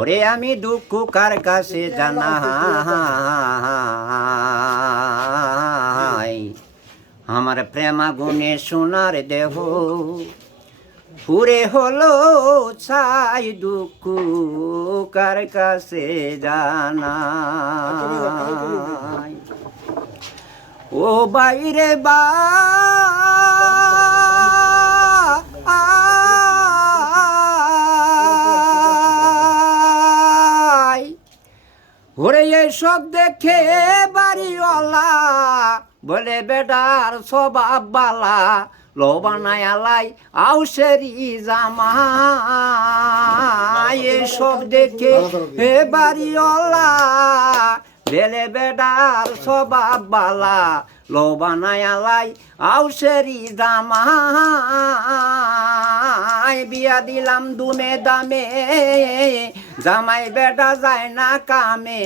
ওরে আমি দুঃখ কার কাছে জানাই আমার প্রেমাগুনে সোনার দেহ পুরে হলো ছাই দুঃখ কার কাছে জানাই ও বাইরে বা ওরে এইসব দেখে বাড়িওয়ালা বলে বেটার স্বভাব বালা লোবানায় আলাই আউসেরি জামাই এইসব দেখে হে বাড়িওয়ালা বেলে বেটার স্বভাব বালা লোবানায় আলাই আউসেরি জামাই বিয়া দিলাম দুমে দামে জামাই বেটা যায় না কামে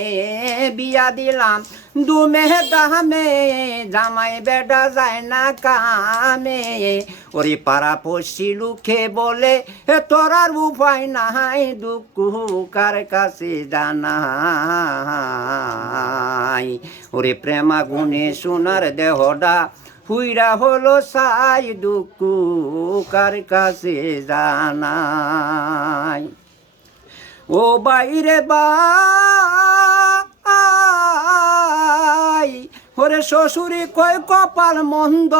বিয়া দিলাম দুমে দামে জামাই বেটা যায় না কামে ওরে পাড়া পড়শি লুকে বলে তোরার উপায় নাই দুঃখ কার কাছে জানাই ওরে প্রেমা গুনে সোনার দেহটা হুইরা হলো সাই দুঃখ কার কাছে জানাই ও বাইরে বাই ওরে শ্বশুরি কয় কপাল মন্দ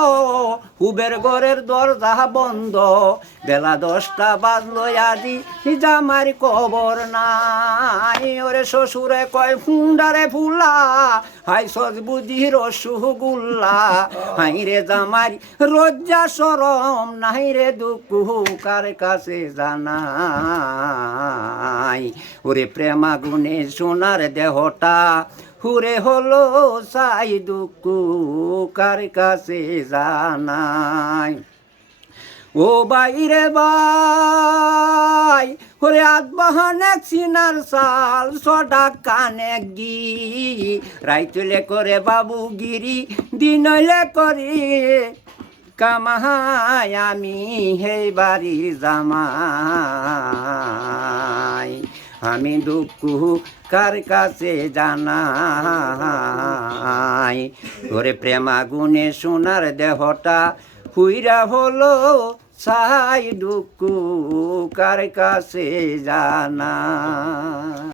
হুবের ঘরের দরজা বন্ধ বেলা 10টা বাজলো আজি জামার কবর নাই ওরে শ্বশুরে কয় ফুন্ডারে ফুলা হাই সজ বুঝি রসগুল্লা হাই রে জামার রজ্জা সরম নাই রে দুঃখ কার কাছে জানাই ওরে প্রেমা গুনে সোনার দেহটা হুরে হলো সাই দুঃখ কার কাছে জানাই ও বাইরে বাই ওরে আদবাহান এক সিনার সাল সডা কানে গি রাইতুলে করে বাবু গিরি দিনলে করি কামাই আমি হে বাড়ি জামাই আমি দুঃখ কার কাছে জানাই ওরে প্রেমা গুনে সোনার দেহটা হুইরা হলো ছাই দুঃখ কার কাছে জানাই।